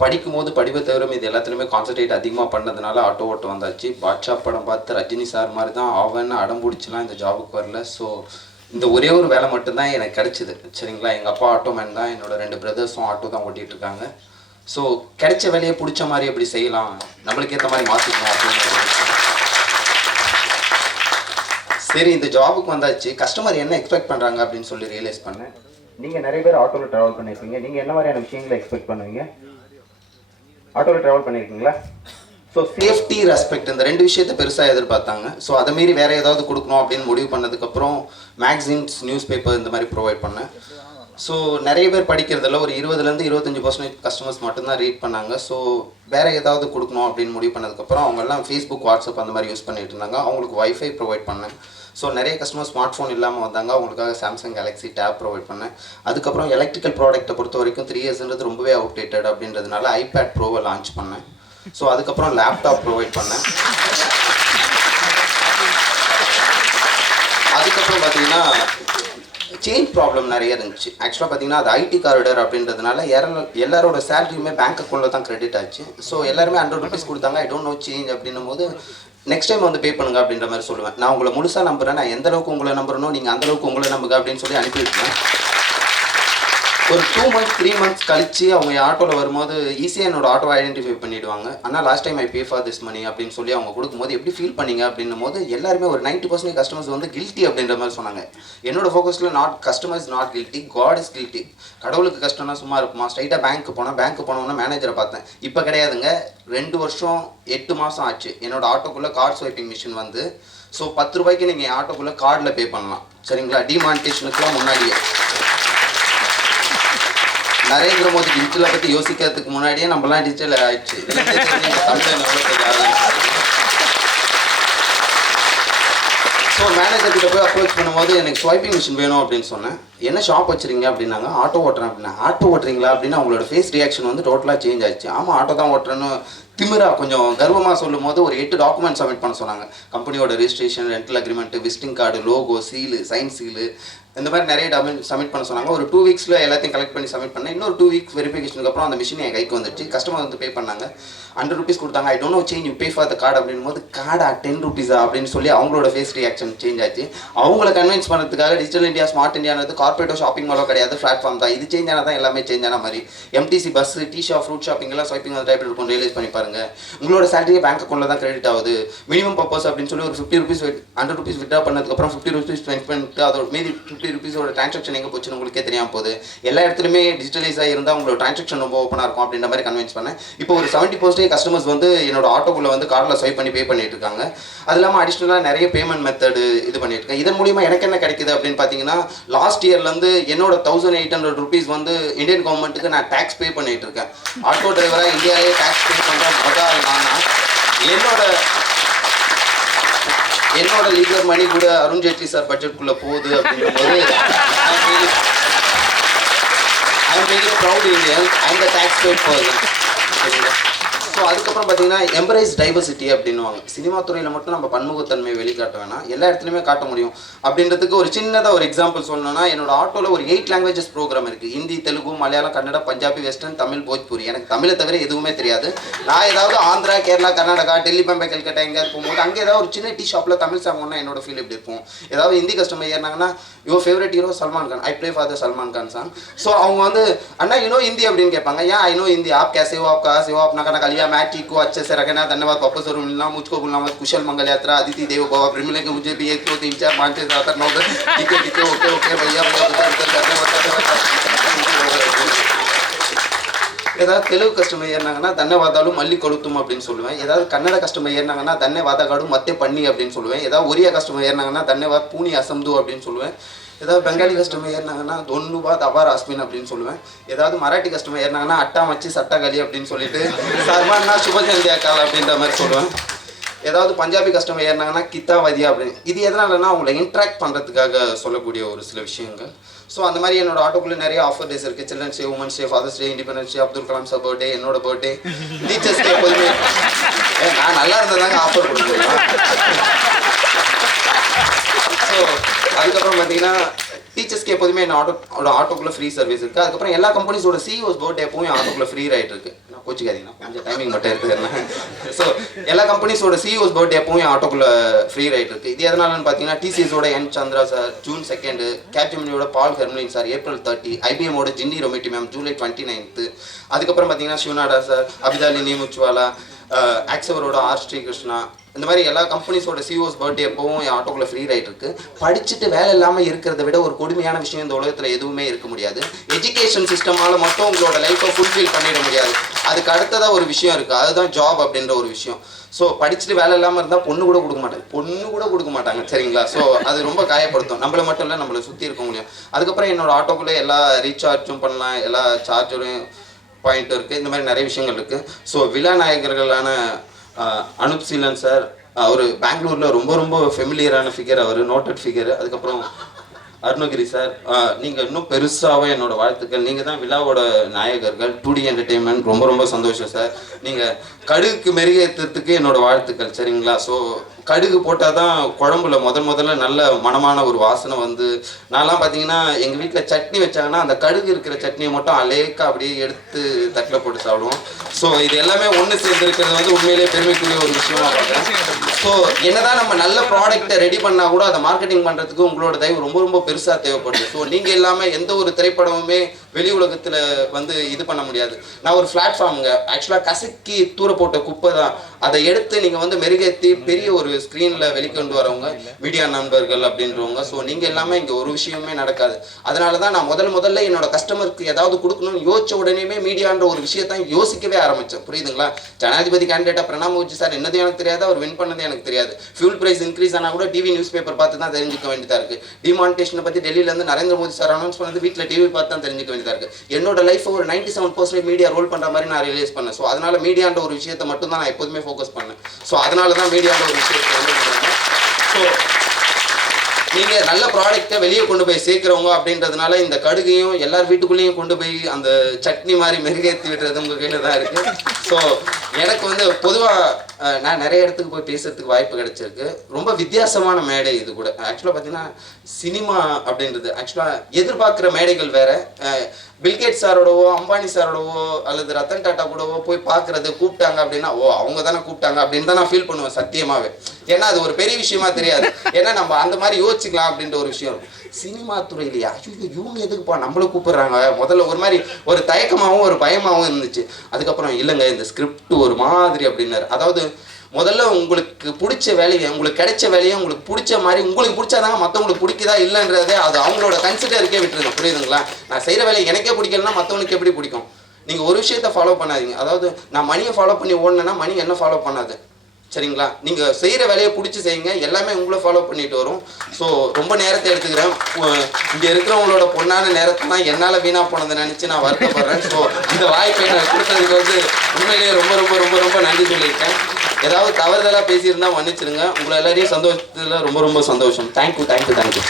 படிக்கும் போது படிப்பை தவிர இது எல்லாத்துலேயுமே கான்சன்ட்ரேட் அதிகமாக பண்ணதுனால ஆட்டோ ஓட்ட வந்தாச்சு. பாட்ஷா படம் பார்த்து ரஜினி சார் மாதிரி தான் ஆவன்னு அடம் பிடிச்சலாம் இந்த ஜாபுக்கு வரல. ஸோ இந்த ஒரே ஒரு வேலை மட்டும்தான் எனக்கு கிடைச்சிது. சரிங்களா? எங்கள் அப்பா ஆட்டோ மேன் தான். என்னோட ரெண்டு பிரதர்ஸும் ஆட்டோ தான் ஓட்டிகிட்டு இருக்காங்க ஸோ கிடைச்ச வேலையை பிடிச்ச மாதிரி எப்படி செய்யலாம்? நம்மளுக்கு ஏற்ற மாதிரி மாற்றிக்கணும் அப்படின்னு சரி இந்த ஜாபுக்கு வந்தாச்சு. கஸ்டமர் என்ன எக்ஸ்பெக்ட் பண்ணுறாங்க அப்படின்னு சொல்லி ரியலைஸ் பண்ணேன். நீங்கள் நிறைய பேர் ஆட்டோவில் ட்ராவல் பண்ணியிருப்பீங்க நீங்கள் என்ன மாதிரியான விஷயங்களை எக்ஸ்பெக்ட் பண்ணுவீங்க? ஆட்டோவில் ட்ராவல் பண்ணியிருக்கீங்களா ஸோ சேஃப்டி ரெஸ்பெக்ட் இந்த ரெண்டு விஷயத்தை பெருசாக எதிர்பார்த்தாங்க. ஸோ அதை மீறி வேறு ஏதாவது கொடுக்கணும் அப்படின்னு முடிவு பண்ணதுக்கப்புறம் மேக்சின்ஸ் நியூஸ் பேப்பர் இந்த மாதிரி ப்ரொவைட் பண்ணேன். ஸோ நிறைய பேர் படிக்கிறதில்ல ஒரு இருபதுலேருந்து இருபத்தஞ்சி பர்சன்டேஜ் கஸ்டமர்ஸ் மட்டும்தான் ரீட் பண்ணாங்க. ஸோ வேறு ஏதாவது கொடுக்கணும் அப்படின்னு முடிவு பண்ணதுக்கப்புறம் அவங்கெல்லாம் ஃபேஸ்புக் வாட்ஸ்அப் அந்த மாதிரி யூஸ் பண்ணிட்டு இருந்தாங்க. அவங்களுக்கு ஒய்ஃபை ப்ரொவைட் பண்ணேன். ஸோ நிறைய கஸ்டமர் ஸ்மார்ட் ஃபோன் இல்லாமல் வந்தாங்க. அவங்களுக்காக சாம்சங் கேலக்ஸி டேப் ப்ரொவைட் பண்ணேன். அதுக்கப்புறம் எலக்ட்ரிக்கல் ப்ராடக்ட்டை பொறுத்த வரைக்கும் த்ரீ இயர்ஸ்ன்றது ரொம்பவே அவுடேட்டட் அப்படின்றதுனால ஐபேட் ப்ரோவை லான்ச் பண்ணேன். ஸோ அதுக்கப்புறம் லேப்டாப் ப்ரொவைட் பண்ணேன். அதுக்கப்புறம் பார்த்தீங்கன்னா சேஞ்ச் ப்ராப்ளம் நிறைய இருந்துச்சு. ஆக்சுவலாக பார்த்தீங்கன்னா அது ஐடி காரிடர் அப்படின்றதுனால எல்லாரோட சேலரியுமே பேங்க் அக்கௌண்ட்டில் தான் கிரெடிட் ஆச்சு. ஸோ எல்லாருமே ஹண்ட்ரட் ருபீஸ் கொடுத்தாங்க. ஐ டோன்ட் நோ சேஞ்ச் அப்படின்னும் போது நெக்ஸ்ட் டைம் வந்து பே பண்ணுங்க அப்படின்ற மாதிரி சொல்லுவேன். நான் உங்களை முழுசாக நம்புறேன். நான் எந்த அளவுக்கு உங்களை நம்புறனோ நீங்கள் அந்த அளவுக்கு உங்களை நம்புங்க அப்படின்னு சொல்லி அனுப்பிவிட்டேன் ஒரு டூ மந்த்ஸ் த்ரீ மந்த்ஸ் கழிச்சு அவங்க ஆட்டோவில் வரும்போது ஈஸியாக என்னோட ஆட்டோ ஐடென்டிஃபை பண்ணிடுவாங்க. ஆனால் last time I pay for this money அப்படின்னு சொல்லி அவங்க கொடுக்கும்போது எப்படி ஃபீல் பண்ணீங்க? அப்படின்னும் போது எல்லாருமே ஒரு 90% பர்சன்ட் கஸ்டமர்ஸ் வந்து கில்ட்டி அப்படின்ற மாதிரி சொன்னாங்க. என்னோட ஃபோக்கஸில் not customers not guilty God is guilty கடவுளுக்கு கஷ்டம்னா சும்மா இருக்குமா? ஸ்ட்ரைட்டாக பேங்க் போனேன் பேங்க் போனோன்னா மேனேஜரை பார்த்தேன். இப்போ கிடையாதுங்க. ரெண்டு வருஷம் எட்டு மாதம் ஆச்சு. என்னோட ஆட்டோக்குள்ளே கார்ட் ஸ்வைப்பிங் மிஷின் வந்து. ஸோ பத்து ரூபாய்க்கு நீங்கள் ஆட்டோக்குள்ளே கார்டில் பே பண்ணலாம். சரிங்களா? டிமானிட்டேஷனுக்குலாம் முன்னாடியே. நரேந்திர மோடி டிஜிட்டலை பற்றி யோசிக்கிறதுக்கு முன்னாடியே நம்மலாம் டிஜிட்டல் ஆயிடுச்சு. ஸோ மேனேஜர் கிட்ட போய் அப்ரோச் பண்ணும்போது எனக்கு ஸ்வைப்பிங் மிஷின் வேணும் அப்படின்னு சொன்னேன். என்ன ஷாப் வச்சுருங்க அப்படின்னாங்க. ஆட்டோ ஓட்டுறேன் அப்படின்னா ஆட்டோ ஓட்டுறீங்களா அப்படின்னு அவங்களோட ஃபேஸ் ரியாக்ஷன் வந்து டோட்டலாக சேஞ்ச் ஆயிடுச்சு. ஆமாம் ஆட்டோ தான் ஓட்டுறேன்னு திமிரா கொஞ்சம் கர்வமாக சொல்லும் போது ஒரு எட்டு டாக்குமெண்ட் சப்மிட் பண்ண சொன்னாங்க. கம்பெனியோட registration rental agreement visiting card logo seal sign seal இந்த மாதிரி நிறைய டாக்குமெண்ட் சப்மிட் பண்ண சொன்னாங்க. ஒரு டூ வீக்ஸில் எல்லாத்தையும் கலெக்ட் பண்ணி சப்மிட் பண்ணேன். இன்னொரு டூ வீக்ஸ் வெரிஃபிகேஷனுக்கு அப்புறம் அந்த மிஷின் என் கைக்கு வந்துச்சு கஸ்டமர் வந்து பே பண்ணாங்க. ஹண்ட்ரட் ருபீஸ் கொடுத்தாங்க. I don't know change you pay for the card அப்படின்னும் போது கார்டா டென் ருபீஸா அப்படின்னு சொல்லி அவங்களோட ஃபேஸ் ரியாக்ஷன் சேஞ்ச் ஆச்சு. அவங்கள கன்வின்ஸ் பண்ணுறதுக்காக டிஜிட்டல் இந்தியா ஸ்மார்ட் இந்தியானது கார்பரேட்டோ ஷாப்பிங் மாலோ கிடையாது பிளாட்ஃபார்ம் தான். இது சேஞ்ச் ஆனால் தான் எல்லாமே சேஞ்ச் ஆன மாதிரி. MTC bus tea shop fruit shopping எல்லாம் ஸ்வைப்பிங் வந்து டைப் இருக்கும். ரியலைஸ் பண்ணி பாருங்க. உங்களோட சேலரியை பேங்க் அக்கௌண்ட்டில் தான் கிரெடிட் ஆகுது. மினிமம் பர்பஸ் அப்படின்னு சொல்லி ஒரு fifty rupees hundred rupees withdraw பண்ணதுக்கப்புறம் ஃபிஃப்டி ருபீஸ் ஸ்பெண்ட் பண்ணிட்டு அதோட மீதி ஃபிஃப்டி ருபீஸோட ட்ரான்சாக்ஷன் எங்கே போச்சுன்னு உங்களுக்கே தெரியாம போகுது. எல்லா இடத்துலையுமே டிஜிட்டலைஸாக இருந்தால் உங்களோட ட்ரான்சாக்ஷன் ரொம்ப ஓப்பனாக இருக்கும் அப்படின்ற மாதிரி கன்வின்ஸ் பண்ணேன். இப்போ ஒரு செவன்ட்டி பர்சன்டேஜ் கஸ்டமர்ஸ் வந்து என்னோட ஆட்டோக்குள்ள வந்து கார்டில் ஸ்வைப் பண்ணி பே பண்ணிட்டு இருக்காங்க. அது இல்லாமல் அடிஷ்னலாக நிறைய பேமெண்ட் மெத்தடு இது பண்ணிட்டு இருக்கேன். இதன் மூலியமாக எனக்கு என்ன கிடைக்குது அப்படின்னு பார்த்தீங்கன்னா லாஸ்ட் இயர்லேருந்து என்னோட தௌசண்ட் எயிட் ஹண்ட்ரட் ருபீஸ் வந்து இந்தியன் கவர்மெண்ட்டுக்கு நான் டேக்ஸ் பே பண்ணிட்டு இருக்கேன். ஆட்டோ டிரைவராக இந்தியாவிலே டேக்ஸ் பே பண்ணுற முதல் நான். என்னோட என்னோட லீடர் மணி கூட அருண்ஜேட்லி சார் பட்ஜெட்குள்ள போகுது அப்படிங்கும்போது I am very proud Indian I'm the tax paid person சரிங்களா ஸோ அதுக்கப்புறம் பார்த்தீங்கன்னா எம்பரைஸ் டைவர்சிட்டி அப்படின்வாங்க சினிமா துறையில் மட்டும் நம்ம பன்முகத்தன்மை வெளிக்காட்ட வேணாம். எல்லா இடத்துலையுமே காட்ட முடியும். அப்படின்றதுக்கு ஒரு சின்னதாக ஒரு எக்ஸாம்பிள் சொல்லணும்னா என்னோட ஆட்டோவில் ஒரு எயிட் லாங்குவேஜஸ் ப்ரோக்ராம் இருக்குது ஹிந்தி தெலுங்கு மலையாளம் கன்னடா பஞ்சாபி வெஸ்டர்ன் தமிழ் போஜ்பூரி. எனக்கு தமிழை தவிர எதுவுமே தெரியாது. நான் ஏதாவது ஆந்திரா கேரளா கர்நாடகா டெல்லி பம்பை கல்கட்டா எங்கே போகும்போது அங்கே ஏதாவது ஒரு சின்ன டீ ஷாப்பில் தமிழ் சாங் ஒன்றா என்னோட ஃபீல் எப்படி இருக்கும். ஏதாவது Hindi customer ஏறினாங்கன்னா your favourite hero Salman Khan I play father Salman Khan song so அவங்க வந்து அண்ணா யூனோ ஹிந்தி அப்படின்னு கேட்பாங்க. ஏன் ஐ நோ ஹிந்தி ஆப் கே சிவா ஆப் கா சிவா ஆப் நான் கல்யாணம் लिया मैं ठीक हूँ अच्छे से रखना धन्यवाद वापस और मिलना मुझको भूलना मत कुशल मंगल यात्रा अदिति देव भव फिर मिलेंगे मुझे भी एक दो तीन चार पाँच छः सात आठ नौ दस ठीक है ठीक है ओके ओके भैया भैया उधर उधर करने बताते ஏதாவது தெலுங்கு கஸ்டமர் ஏறினாங்கன்னா தன்யவாதாலும் மல்லி கொளுத்தும் அப்படின்னு சொல்லுவேன் ஏதாவது கன்னட கஸ்டமர் ஏறினாங்கன்னா தன்யவாதகாடு மத்திய பண்ணி அப்படின்னு சொல்லுவேன் ஏதாவது ஒரியா கஸ்டமர் ஏறினாங்கன்னா தன்யவாத் பூனி அசம்து அப்படின்னு சொல்லுவேன் ஏதாவது பெங்காலி கஸ்டமர் ஏறினாங்கன்னா தொன்னுபாத் அபார் அஸ்மின் அப்படின்னு சொல்லுவேன். ஏதாவது மராட்டி கஸ்டமர் ஏறினாங்கன்னா அட்டா மச்சி சட்டகளி அப்படின்னு சொல்லிட்டு சர்மானா சுபஜந்தி அக்கால் அப்படின்ற மாதிரி சொல்லுவேன். ஏதாவது பஞ்சாபி கஸ்டமர் ஏறினாங்கன்னா கித்தாவதியா அப்படின்னு. இது எதனாலன்னா அவங்கள இன்ட்ராக்ட் பண்ணுறதுக்காக சொல்லக்கூடிய ஒரு சில விஷயங்கள். ஸோ அந்த மாதிரி என்னோட ஆட்டோக்குள்ளே நிறைய ஆஃபர் டேஸ் இருக்குது children's day women's day father's day independence day Abdul Kalam sir birthday என்னோட பர்த்டே டீச்சர்ஸ் டே எப்போதுமே. நான் நல்லா இருந்ததாங்க ஆஃபர் கொடுக்க ஸோ அதுக்கப்புறம் பார்த்தீங்கன்னா டீச்சர்ஸ்க்கு எப்போதுமே என்ன ஆட்டோ ஆட்டோக்குள்ள ஃப்ரீ சர்வீஸ் இருக்குது அதுக்கப்புறம் எல்லா கம்பெனிஸோட சிஇஓஸ் பர்த்டே எப்பவும் ஆட்டோக்குள்ள ஃப்ரீ ரைட் இருக்குது நான் கோச்சிக்காதீங்கன்னா கொஞ்சம் டைமிங் மட்டும் எடுத்துக்கிறேன் ஸோ எல்லா கம்பெனிஸோட சிஇஓஸ் பர்த்டே எப்பவும் ஆட்டோக்குள்ள ஃப்ரீ ரைட் இருக்குது இது எதனாலன்னு பார்த்தீங்கன்னா டிசிஎஸோட N Chandra sir June second கேப்ஜெமினியோட Paul Hermelin sir April thirty ஐபிஎம்மோட Ginni Rometty ma'am July twenty ninth அதுக்கப்புறம் பார்த்தீங்கன்னா சிவநாடா சார் அபிதாலி நீமுச்சுவாலா ஆக்சவரோட ஆர் ஸ்ரீகிருஷ்ணா இந்த மாதிரி எல்லா கம்பெனிஸோட சிஓஸ் பர்த்டே எப்பவும் என் ஆட்டோக்குள்ள ஃப்ரீ ரைட் இருக்கு. படிச்சுட்டு வேலை இல்லாமல் இருக்கிறத விட ஒரு கொடுமையான விஷயம் இந்த உலகத்தில் எதுவுமே இருக்க முடியாது. எஜுகேஷன் சிஸ்டமால மட்டும் உங்களோட லைஃப்பை ஃபுல்ஃபில் பண்ணிட முடியாது. அதுக்கு அடுத்ததாக ஒரு விஷயம் இருக்கு. அதுதான் ஜாப் அப்படின்ற ஒரு விஷயம். ஸோ படிச்சுட்டு வேலை இல்லாமல் இருந்தால் பொண்ணு கூட கொடுக்க மாட்டாங்க. பொண்ணு கூட கொடுக்க மாட்டாங்க. சரிங்களா? ஸோ அது ரொம்ப காயப்படுத்தும். நம்மள மட்டும் இல்லை நம்மளை சுற்றி இருக்க முடியும் அதுக்கப்புறம் என்னோட ஆட்டோக்குள்ளே எல்லா ரீசார்ஜும் பண்ணலாம். எல்லா சார்ஜரும் பாயிண்ட் இருக்குது இந்த மாதிரி நிறைய விஷயங்கள் இருக்குது ஸோ விழா நாயகர்களான அனுப் சீலன் சார் அவர் பெங்களூரில் ரொம்ப ரொம்ப ஃபெமிலியரான ஃபிகர் அவர் நோட்டட் ஃபிகர் அதுக்கப்புறம் அருணகிரி சார் நீங்கள் இன்னும் பெருசாகவே என்னோட வாழ்த்துக்கள். நீங்கள் தான் விழாவோட நாயகர்கள். டூ டி என்டர்டெயின்மெண்ட் ரொம்ப ரொம்ப சந்தோஷம் சார். நீங்கள் கடுகுக்கு மெருகேற்றத்துக்கு என்னோட வாழ்த்துக்கள் சரிங்களா? ஸோ கடுகு போட்டால் தான் குழம்புல முதல் முதல்ல நல்ல மனமான ஒரு வாசனை வந்து. நான்லாம் பார்த்தீங்கன்னா எங்கள் வீட்டில் சட்னி வச்சாங்கன்னா அந்த கடுகு இருக்கிற சட்னியை மட்டும் அலேக்கா அப்படியே எடுத்து தட்டில் போட்டு சாப்பிடுவோம். ஸோ இது எல்லாமே ஒன்று சேர்ந்துருக்கிறது வந்து உண்மையிலேயே பெருமைக்குரிய ஒரு விஷயமா பார்க்குறேன். ஸோ என்னதான் நம்ம நல்ல ப்ராடக்ட்டை ரெடி பண்ணால் கூட அதை மார்க்கெட்டிங் பண்ணுறதுக்கு உங்களோட தயவு ரொம்ப ரொம்ப பெருசாக தேவைப்படுது. ஸோ நீங்கள் இல்லாமல் எந்த ஒரு திரைப்படமுமே வெளி உலகத்தில் வந்து இது பண்ண முடியாது. நான் ஒரு பிளாட்ஃபார்முங்க ஆக்சுவலாக கசக்கி தூர போட்ட குப்பை தான். அதை எடுத்து நீங்கள் வந்து மெருகேற்றி பெரிய ஒரு ஸ்க்ரீனில் வெளிக்கொண்டு வரவங்க மீடியா நண்பர்கள் அப்படின்றவங்க ஸோ நீங்கள் எல்லாமே இங்கே ஒரு விஷயமே நடக்காது. அதனால தான் நான் முதல் முதல்ல என்னோட கஸ்டமருக்கு ஏதாவது கொடுக்கணும்னு யோசிச்ச உடனே மீடியான்ற ஒரு விஷயத்தான் யோசிக்கவே ஆரம்பித்தேன் புரியுதுங்களா? ஜனாதிபதி கேண்டிடேட்டாக பிரணாப் முகர்ஜி சார் என்னது எனக்கு தெரியாது அவர் வின் பண்ணது எனக்கு தெரியாது. ஃபியூல் பிரைஸ் இன்க்ரீஸ் ஆனால் கூட டிவி நியூஸ் பேப்பர் பார்த்து தான் தெரிஞ்சுக்க வேண்டியதாக இருக்குது டிமானிட்டேஷனை பற்றி டெல்லியிலேருந்து நரேந்திர மோடி சார் அனௌன்ஸ் பண்ணது வீட்டில் டிவி பார்த்து தான் தெரிஞ்சுக்க வேண்டியதாக இருக்குது என்னோட லைஃப் ஒரு ninety seven percentage media role பண்ணுற மாதிரி நான் ரியலைஸ் பண்ணேன். ஸோ அதனால மீடியான்ற ஒரு விஷயத்தை மட்டும் தான் நான் எப்போதுமே ஃபோக்கஸ் பண்ணேன். ஸோ அதனால தான் மீடியான்ற ஒரு விஷயத்தை வந்து ஸோ நீங்கள் நல்ல ப்ராடக்ட்டை வெளியே கொண்டு போய் சேர்க்குறவங்க அப்படின்றதுனால இந்த கடுகையும் எல்லார் வீட்டுக்குள்ளேயும் கொண்டு போய் அந்த சட்னி மாதிரி மெருகேற்றி விடுறது உங்கள் கையில் தான் இருக்குது ஸோ எனக்கு வந்து பொதுவாக நான் நிறைய இடத்துக்கு போய் பேசுகிறதுக்கு வாய்ப்பு கிடைச்சிருக்கு. ரொம்ப வித்தியாசமான மேடை இது கூட. ஆக்சுவலாக பார்த்தீங்கன்னா சினிமா அப்படின்றது. ஆக்சுவலாக எதிர்பார்க்குற மேடைகள் வேறு. பில்கேட் சாரோடவோ அம்பானி சாரோடவோ அல்லது ரத்தன் டாட்டா கூடவோ போய் பார்க்கறது கூப்பிட்டாங்க அப்படின்னா ஓ அவங்க தானே கூப்பிட்டாங்க அப்படின்னு தான் நான் ஃபீல் பண்ணுவேன் சத்தியமாவே. ஏன்னா அது ஒரு பெரிய விஷயமா தெரியாது. ஏன்னா நம்ம அந்த மாதிரி யோசிச்சுக்கலாம் அப்படின்ற ஒரு விஷயம் இருக்கும். சினிமா துறையிலையா? ஐயோ இவங்க எதுக்குப்பா? நம்மள கூப்பிடுறாங்க. முதல்ல ஒரு மாதிரி ஒரு தயக்கமாகவும் ஒரு பயமாகவும் இருந்துச்சு. அதுக்கப்புறம் இல்லைங்க இந்த ஸ்கிரிப்ட் ஒரு மாதிரி அப்படின்னாரு. அதாவது முதல்ல உங்களுக்கு பிடிச்ச வேலையை உங்களுக்கு கிடைச்ச வேலையை உங்களுக்கு பிடிச்ச மாதிரி உங்களுக்கு பிடிச்சாதாங்க மற்றவங்களுக்கு பிடிக்குதா இல்லைன்றதே அது அவங்களோட கன்சிடருக்கே விட்டுருங்க புரியுதுங்களா? நான் செய்கிற வேலையை எனக்கே பிடிக்கலன்னா மற்றவனுக்கு எப்படி பிடிக்கும்? நீங்கள் ஒரு விஷயத்த ஃபாலோ பண்ணாதீங்க. அதாவது நான் மணியை ஃபாலோ பண்ணி ஓடணுன்னா மணி என்ன ஃபாலோ பண்ணாது. சரிங்களா? நீங்கள் செய்கிற வேலையை பிடிச்சி செய்யுங்க. எல்லாமே உங்களை ஃபாலோ பண்ணிட்டு வரும். ஸோ ரொம்ப நேரத்தை எடுத்துக்கிறேன். இங்கே இருக்கிறவங்களோட பொண்ணான நேரத்தை தான் என்னால் வீணாக போனதை நினச்சி நான் வருத்தப்படுறேன். ஸோ இந்த வாய்ப்பை நான் கொடுத்ததுக்கு வந்து உண்மையிலேயே ரொம்ப ரொம்ப ரொம்ப ரொம்ப நன்றி சொல்லியிருக்கேன். ஏதாவது தவறுதலாக பேசியிருந்தா மன்னிச்சிருங்க. உங்களை எல்லாரையும் சந்தோஷத்தில் ரொம்ப ரொம்ப சந்தோஷம். Thank you thank you thank you